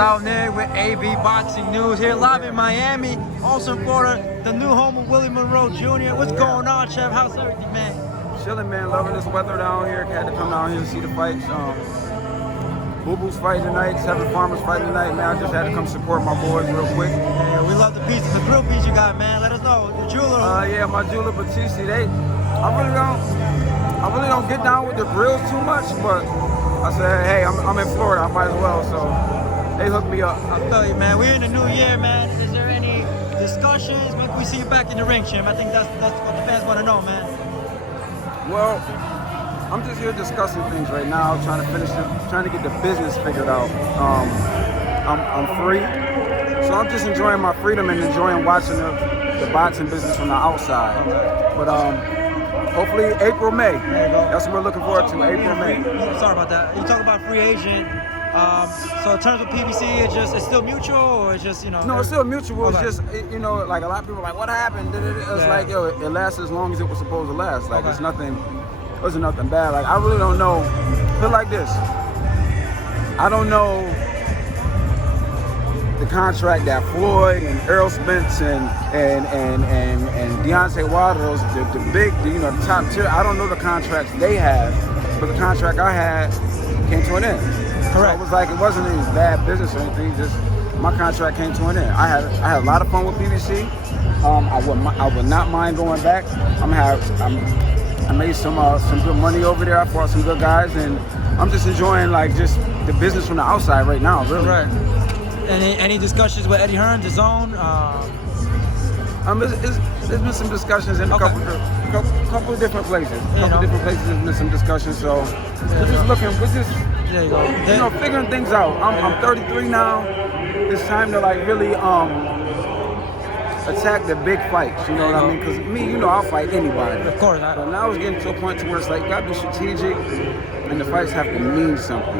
Lifestyle Nick with AV Boxing News here live in Miami, also in Florida, the new home of Willie Monroe Jr. What's going on, Chef? How's everything, man? Chilling, man. Loving this weather down here. Had to come down here and see the fights. Boo Boo's fighting tonight. Seven Farmers fighting tonight, man. I just had to come support my boys real quick. Yeah, we love the pieces, the grill piece you got, man. Let us know. The jeweler. Yeah, my jeweler Batiste. I really don't get down with the grills too much, but I said, hey, I'm in Florida. I might as well. So they hooked me up. I feel you, man. We're in the new year, man. Is there any discussions? Maybe we see you back in the ring, Jim. I think that's what the fans want to know, man. Well, I'm just here discussing things right now, trying to get the business figured out. I'm free, so I'm just enjoying my freedom and enjoying watching the boxing business from the outside. But hopefully April, May. That's what we're looking forward to. April, May. Sorry about that. You talk about free agent. So in terms of PBC, it's still mutual, or it's just, No, it's still mutual. Okay. It's just, like a lot of people are like, what happened? It's like, it lasts as long as it was supposed to last. Like, It wasn't nothing bad. Like, I really don't know. Feel like this. I don't know the contract that Floyd and Errol Spence and Deontay Wilder, the big, the top tier. I don't know the contracts they have, but the contract I had came to an end. Correct. So it was like, it wasn't any bad business or anything. Just my contract came to an end. I had a lot of fun with PBC. I would not mind going back. I made some good money over there. I fought some good guys, and I'm just enjoying just the business from the outside right now, really. Right. Any discussions with Eddie Hearn, the Zone? There's been some discussions in a couple of different places. Different places there's been some discussions. So we're just looking. There you go. Figuring things out. I'm 33 now. It's time to really attack the big fights, you know what I mean? Because me, I'll fight anybody. Of course. But now it's getting to a point to where it's like, you gotta be strategic, and the fights have to mean something.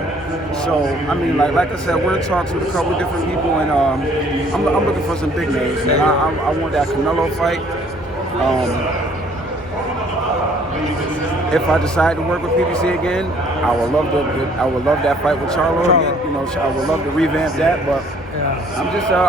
So, I mean, like I said, we're in talks with a couple of different people, and I'm looking for some big names. And I want that Canelo fight. If I decide to work with PBC again, I would love that fight with Charlo again. I would love to revamp that, but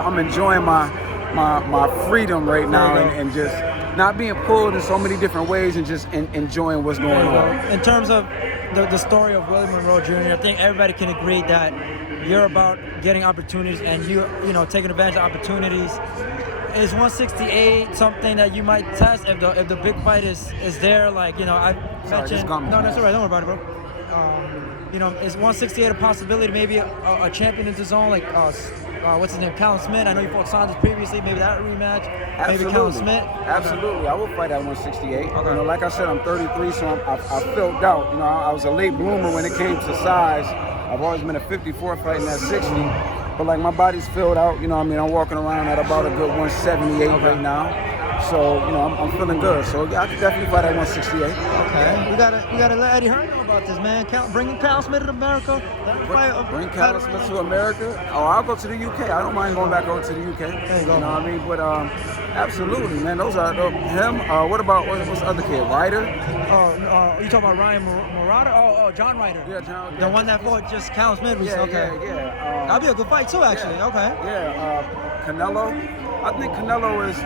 I'm enjoying my freedom right now, and just not being pulled in so many different ways, and just enjoying what's going on. In terms of the story of Willie Monroe Jr., I think everybody can agree that you're about getting opportunities, and you taking advantage of opportunities. Is 168 something that you might test if the big fight is there? I mentioned. No, that's all right. Don't worry about it, bro. Is 168 a possibility? Maybe a champion in the zone, what's his name, Callum Smith? I know you fought Saunders previously. Maybe that rematch. Absolutely. Maybe Callum Smith. Absolutely, I will fight at 168. Okay. Like I said, I'm 33, so I filled out. I was a late bloomer when it came to size. I've always been a 54 fighting at 60. But my body's filled out, I'm walking around at about a good 178 right now. So, I'm feeling good. So I could definitely fight at 168. Okay. We gotta let Eddie Hearn know about this, man. Bringing Callum Smith to America. Bring Callum Smith to America? Oh, I'll go to the UK. I don't mind going back over to the UK. There you go. You know what I mean? But absolutely, man. Those are him. What about what's the other kid? Ryder? You talking about Ryan Murata? Oh, John Ryder. Yeah, John. The one that fought just Callum Smith. Yeah. That'll be a good fight too, actually. Yeah, okay. Yeah. Canelo. I think Canelo is.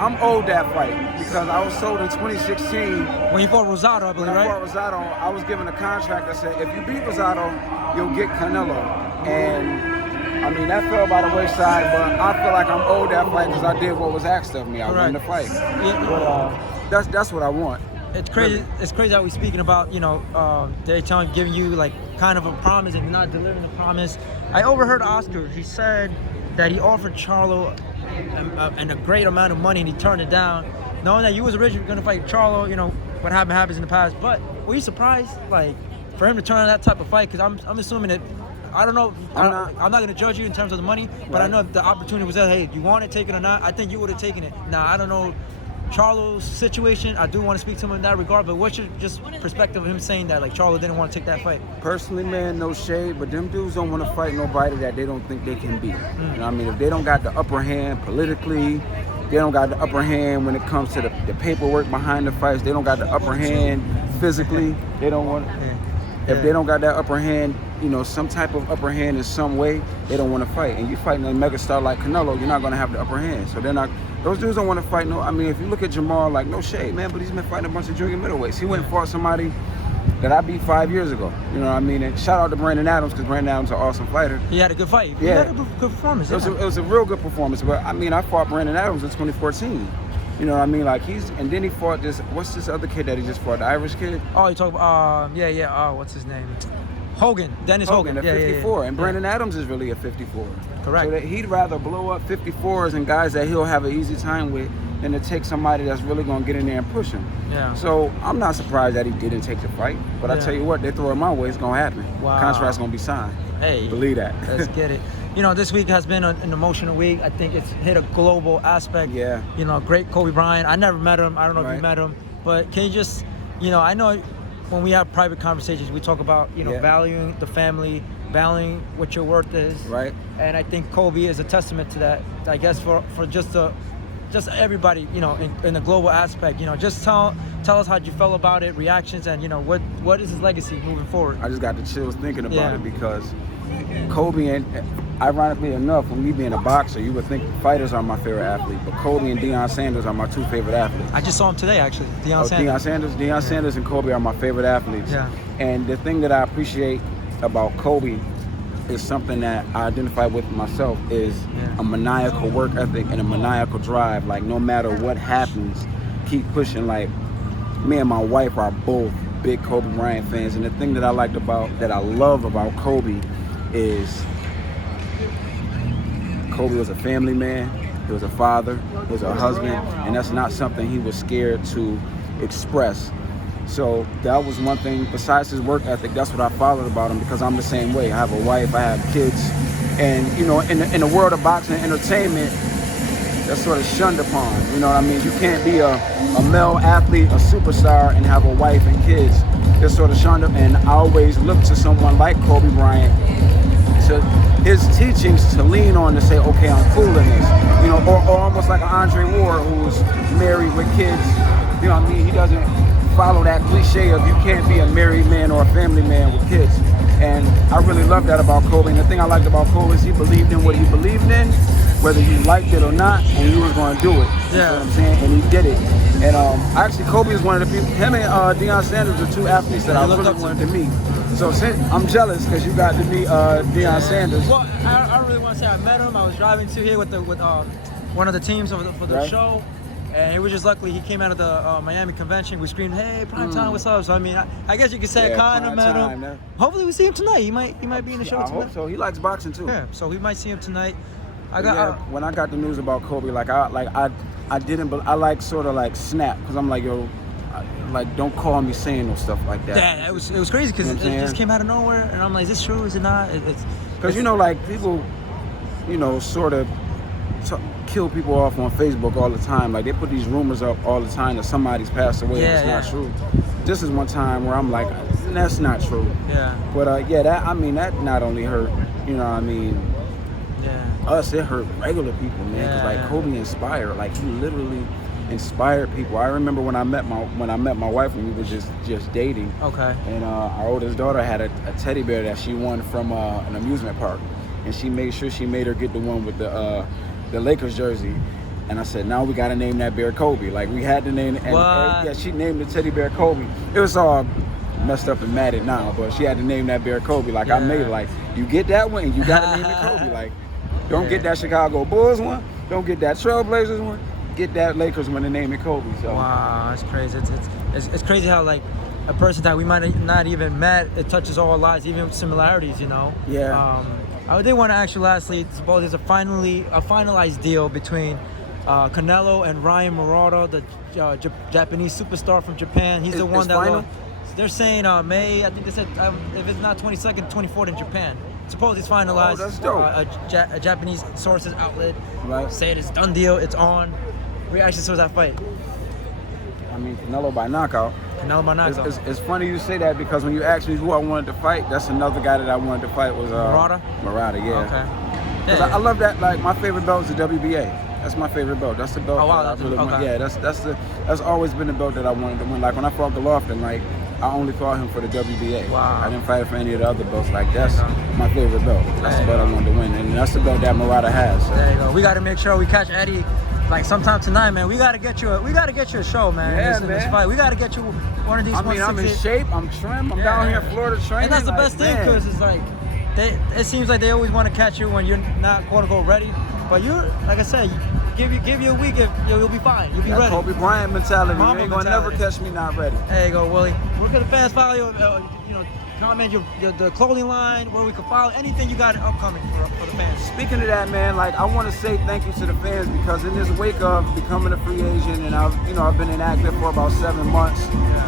I'm owed that fight because I was sold in 2016. When you fought Rosado, I believe, right? When I fought Rosado, I was given a contract that said, if you beat Rosado, you'll get Canelo. And, I mean, that fell by the wayside, but I feel like I'm owed that fight because I did what was asked of me. I won the fight. Yeah. But that's what I want. It's crazy. Really. It's crazy that we're speaking about, they're giving you kind of a promise and not delivering the promise. I overheard Oscar. He said that he offered Charlo and a great amount of money, and he turned it down, knowing that you was originally going to fight Charlo. What happens in the past. But were you surprised, for him to turn on that type of fight? Because I'm assuming that, I don't know, I'm not going to judge you in terms of the money, but I know if the opportunity was there, hey, you want it, take it or not, I think you would have taken it. Now, I don't know Charlo's situation. I do want to speak to him in that regard, but what's your just perspective of him saying that, Charlo didn't want to take that fight? Personally, man, no shade, but them dudes don't want to fight nobody that they don't think they can beat. You know what I mean? If they don't got the upper hand politically, they don't got the upper hand when it comes to the paperwork behind the fights, they don't got the upper hand physically, they don't want. If they don't got that upper hand some type of upper hand in some way, they don't want to fight. And you fighting a megastar like Canelo, you're not going to have the upper hand. So they're not. Those dudes don't want to fight. No, I mean, if you look at Jermall, like, no shade, man, but he's been fighting a bunch of junior middleweights. He went and fought somebody that I beat 5 years ago. You know what I mean? And shout out to Brandon Adams, because Brandon Adams is an awesome fighter. He had a good fight. He Yeah. had a good performance. It was a real good performance. But I mean, I fought Brandon Adams in 2014. You know what I mean? Like, and then he fought what's this other kid that he just fought, the Irish kid? Oh, you talk about, what's his name? Hogan, Dennis Hogan. At 54. And Brandon Adams is really a 54. Correct. So that he'd rather blow up 54s and guys that he'll have an easy time with than to take somebody that's really going to get in there and push him. Yeah. So I'm not surprised that he didn't take the fight. But I tell you what, they throw it my way, it's going to happen. Wow. Contract's going to be signed. Hey. Believe that. Let's get it. This week has been an emotional week. I think it's hit a global aspect. Yeah. Great Kobe Bryant. I never met him. I don't know if you met him. But can you just, I know when we have private conversations, we talk about, valuing the family, valuing what your worth is. Right. And I think Kobe is a testament to that. I guess for just everybody, in the global aspect, just tell us how you felt about it, reactions, and what is his legacy moving forward. I just got the chills thinking about it because Kobe, and ironically enough, when me being a boxer, you would think fighters are my favorite athlete, but Kobe and Deion Sanders are my two favorite athletes. I just saw him today, actually. Deion Sanders. Deion Sanders and Kobe are my favorite athletes. Yeah. And the thing that I appreciate about Kobe is something that I identify with myself is a maniacal work ethic and a maniacal drive. Like, no matter what happens, keep pushing. Like, me and my wife are both big Kobe Bryant fans, and the thing that I love about Kobe is Kobe was a family man, he was a father, he was a husband, and that's not something he was scared to express. So that was one thing, besides his work ethic, that's what I followed about him, because I'm the same way. I have a wife, I have kids, and in the world of boxing and entertainment, that's sort of shunned upon. You know what I mean? You can't be a male athlete, a superstar, and have a wife and kids. It's sort of shunned up, and I always look to someone like Kobe Bryant, to his teachings to lean on, to say, okay, I'm cool in this. Or almost like an Andre Ward who's married with kids. You know what I mean? He doesn't follow that cliche of you can't be a married man or a family man with kids. And I really love that about Kobe. And the thing I liked about Kobe is he believed in what he believed in, whether you liked it or not, and he was going to do it. Yeah. You know what I'm saying? And he did it. And actually, Kobe is one of the people, him and Deion Sanders are two athletes that I really wanted to meet. So I'm jealous because you got to meet Deion Sanders. Well, I really want to say I met him. I was driving to here with one of the teams for the show. And it was just luckily he came out of the Miami convention. We screamed, "Hey, prime time, what's up?" So I mean, I guess you could say I kind of met him. Man. Hopefully, we see him tonight. He might be in the show tonight. I hope so. He likes boxing too. Yeah, so we might see him tonight. When I got the news about Kobe, I like sort of like snap, because I'm like, yo, don't call me saying no stuff like that. Yeah, it was crazy because it just came out of nowhere, and I'm like, is this true? Is it not? Because people, sort of kill people off on Facebook all the time. Like, they put these rumors up all the time that somebody's passed away and it's not true. This is one time where I'm like, that's not true. Yeah. But that not only hurt, us, it hurt regular people, man. Because Kobe inspired, he literally inspired people. I remember when I met my wife, when we were just dating. Okay. And our oldest daughter had a teddy bear that she won from an amusement park, and she made sure she made her get the one with the Lakers jersey. And I said, now we got to name that bear Kobe. Like, we had to name it. And she named the teddy bear Kobe. It was all messed up and matted now, but she had to name that bear Kobe. I made it, you get that one, and you got to name it Kobe. Don't get that Chicago Bulls one. Don't get that Trailblazers one. Get that Lakers one and name it Kobe. So. Wow, that's crazy. It's crazy how a person that we might not even met, it touches all our lives, even similarities. Yeah. I did want to ask you lastly, suppose there's a finalized deal between Canelo and Ryan Murata, the Japanese superstar from Japan. He's the one that final? They're saying May, I think they said, if it's not 22nd, 24th in Japan. Suppose it's finalized. Oh, that's dope. A Japanese sources outlet said it's done deal, it's on. Reaction towards that fight? I mean, Canelo by knockout. Canelo by knockout. It's funny you say that, because when you asked me who I wanted to fight, that's another guy that I wanted to fight was Murata? Murata, yeah. Okay. Because I love that. My favorite belt is the WBA. That's my favorite belt. That's the belt. Oh wow, that I really want. Yeah, that's always been the belt that I wanted to win. When I fought Golovkin, I only fought him for the WBA. Wow. I didn't fight for any of the other belts. Like, that's my favorite belt. That's the belt I wanted to win, and that's the belt that Murata has. So. There you go. We got to make sure we catch Eddie. Like sometime tonight, man. We gotta get you a show, man. Yeah, in this fight. We gotta get you one of these. I mean, I'm in shape. I'm trim. I'm down here in Florida training. And that's the best thing, because it's like, it seems like they always want to catch you when you're not quote unquote ready. But you're, like I said, give you a week, you'll be fine. You'll be ready. Kobe Bryant mentality. Mama You ain't gonna never catch me not ready. There you go, Willie. Where can the fans follow you? Comment the clothing line, where we can follow anything you got upcoming for the fans. Speaking of that, man, like, I want to say thank you to the fans, because in this wake of becoming a free agent, and I've been inactive for about 7 months.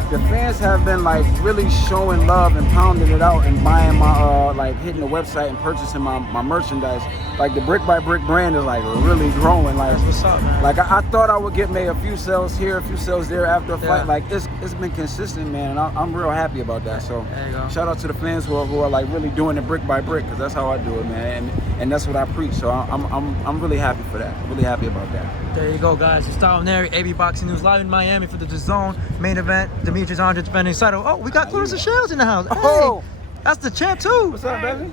The fans have been like really showing love and pounding it out and buying my like hitting the website and purchasing my merchandise. Like, the Brick by Brick brand is like really growing. Like, that's what's up, man. Like, I thought I would get maybe a few sales here, a few sales there after a fight. Like, it's been consistent, man, and I'm real happy about that. So shout out to the fans who are like really doing it brick by brick, because that's how I do it, man, and that's what I preach. So I'm really happy for that. Really happy about that. There you go, guys. It's Callum there, AB Boxing News, live in Miami for the DAZN main event. Demetrius Andre defending title. Oh, we got Clarissa Shields in the house. Hey, that's the champ too. What's up, baby?